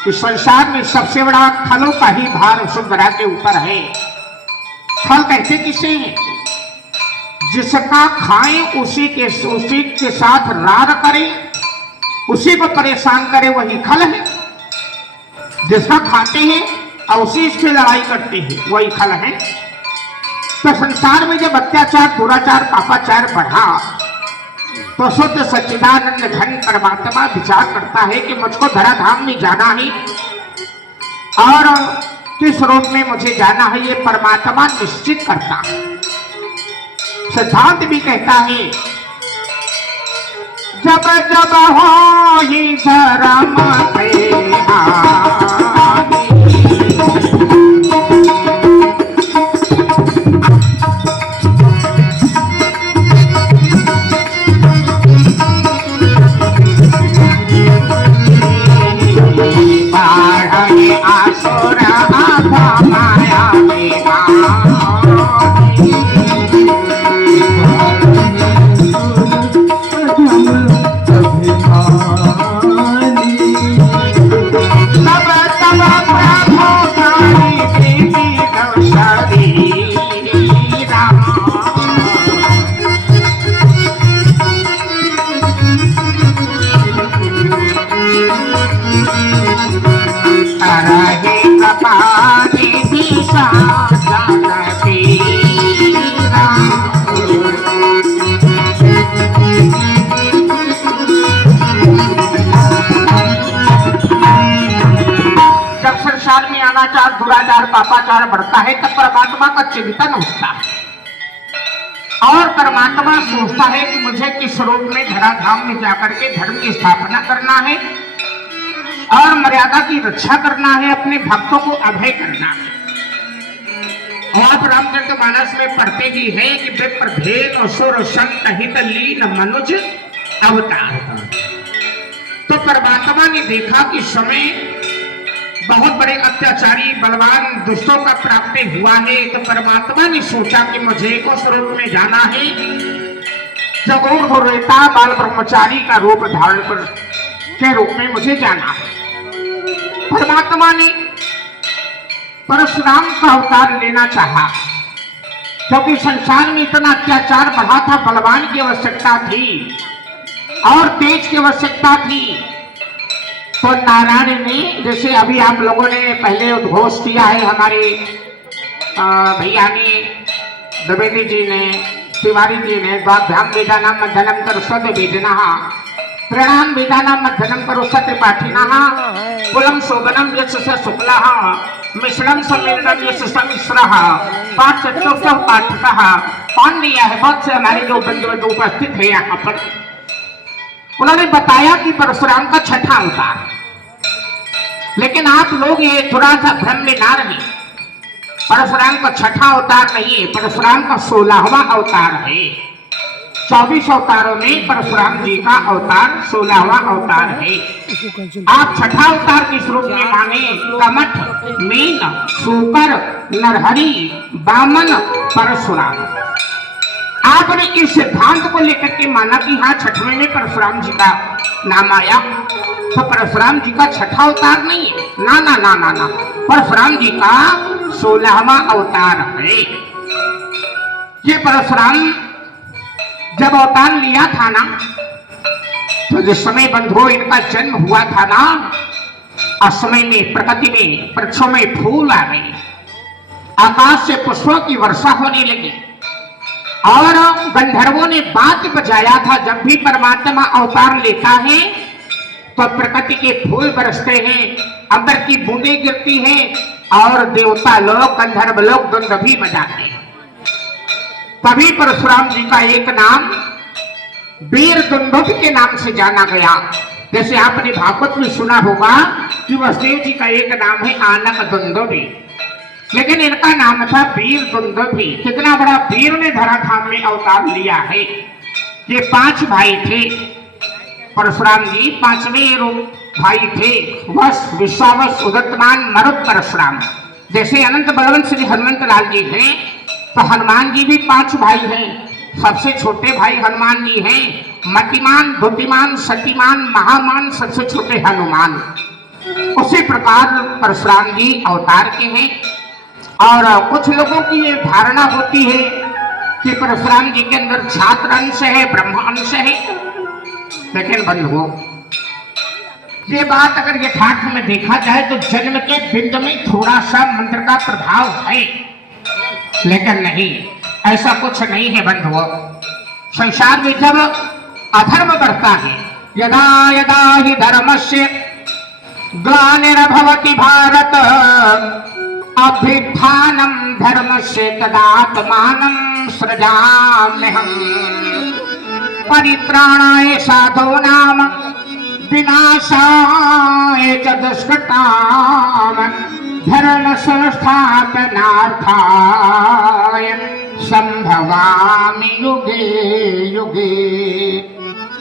इस संसार में सबसे बड़ा खलों का ही भार वसुंधरा के ऊपर है। खल कहते किसे हैं? जिसका खाएं उसी के साथ रार करें, उसी को परेशान करे, वही खल है। जिसका खाते हैं और उसी से लड़ाई करते हैं, वही खल है। तो संसार में जब अत्याचार, दुराचार, पापाचार बढ़ा तो शुद्ध सच्चिदानंद घन परमात्मा विचार करता है कि मुझको धराधाम में जाना है और किस रूप में मुझे जाना है ये परमात्मा निश्चित करता है। सिद्धांत भी कहता है जब जब हो ही धर्म अनाचार, दुराचार, पापाचार बढ़ता है तब परमात्मा का चिंतन होता है और परमात्मा सोचता है कि मुझे किस रूप में धराधाम में जाकर के धर्म की स्थापना करना है और मर्यादा की रक्षा करना है, अपने भक्तों को अभय करना है। और रामचरितमानस में पढ़ते ही है कि विप्रभेद असुर संत हित लीन मनुज अवतार। तो परमात्मा ने देखा कि समय बहुत बड़े अत्याचारी बलवान दुष्टों का प्राप्ति हुआ है, तो परमात्मा ने सोचा कि मुझे उस रूप में जाना है जो रेता बाल ब्रह्मचारी का रूप धारण कर के रूप में मुझे जाना है। परमात्मा ने परशुराम का अवतार लेना चाहा क्योंकि संसार में इतना अत्याचार बढ़ा था, बलवान की आवश्यकता थी और तेज की आवश्यकता थी। तो नारायण ने, जैसे अभी आप लोगों ने पहले उद्घोष किया है, हमारे भैया ने, द्विवेदी जी ने, तिवारी जी ने, द्वाभ्याम वेदानाम मध्यनम करो सद वेदना, प्रणाम वेदानाम मध्यनम करो सत त्रिपाठिनः, कुलम शोभनम यश शुक्लः, मिश्रम सम्मिलनम यश मिश्रः, पाठ चतुर्थ पाठकः, पांड्य है बहुत से हमारे जो बंधु उपस्थित है यहाँ पर। उन्होंने बताया कि परशुराम का छठा अवतार, लेकिन आप लोग ये थोड़ा सा भ्रम में ना रहे। परशुराम का छठा अवतार नहीं है, परशुराम का 16वां अवतार है। 24 अवतारों में परशुराम जी का अवतार 16वां अवतार है। आप छठा अवतार किस रूप में माने? कमठ, मीन, सूकर, नरहरि, बामन, परशुराम। आपने इस सिद्धांत को लेकर के माना कि हाँ छठवें में परशुराम जी का नाम आया, तो परशुराम जी का छठा अवतार नहीं है, ना ना ना ना ना, परशुराम जी का 16वां अवतार है। ये परशुराम जब अवतार लिया था ना, तो जिस समय बंधुओं इनका जन्म हुआ था ना, उस समय में प्रकृति में वृक्षों में फूल आ गए, आकाश से पुष्पों की वर्षा होने लगी और गंधर्वों ने बात बजाया था जब भी परमात्मा अवतार लेता है तो प्रकृति के फूल बरसते हैं, अंबर की बूंदें गिरती हैं और देवता लोग, गंधर्व लोग दुंदुभी बजाते हैं। तभी परशुराम जी का एक नाम वीर दुंदुभ के नाम से जाना गया। जैसे आपने भागवत में सुना होगा कि वसुदेव जी का एक नाम है आनक दुंदुभी, लेकिन इनका नाम था वीर दुंदुभी। कितना बड़ा वीर ने धराधाम में अवतार लिया है। ये 5 भाई थे परशुराम जी, 5वें भाई थे वश, विश्वावस, उदत्तमान, मरुत, परशुराम। जैसे अनंत बलवंत श्री हनुमंत लाल जी हैं, तो हनुमान जी भी 5 भाई हैं। सबसे छोटे भाई हनुमान जी हैं, मतिमान, बुद्धिमान, सतीमान, महामान, सबसे छोटे हनुमान। उसी प्रकार परशुराम जी अवतार के हैं। और कुछ लोगों की ये धारणा होती है कि परशुराम जी के अंदर छात्र अंश है, ब्रह्म अंश है। लेकिन बंधुओं, ये बात अगर यथार्थ में देखा जाए तो जन्म के बिंदु में थोड़ा सा मंत्र का प्रभाव है, लेकिन नहीं, ऐसा कुछ नहीं है बंधुओं। संसार में जब अधर्म बढ़ता है, यदा यदा हि धर्मस्य ग्लानिर्भवति भारत अभ्युत्थानं धर्मस्य तदात्मानं सृजाम्यहम् परित्राणाय साधूनां विनाशाय च दुष्कृतां धर्म संस्थापनार्थाय संभवामि युगे युगे।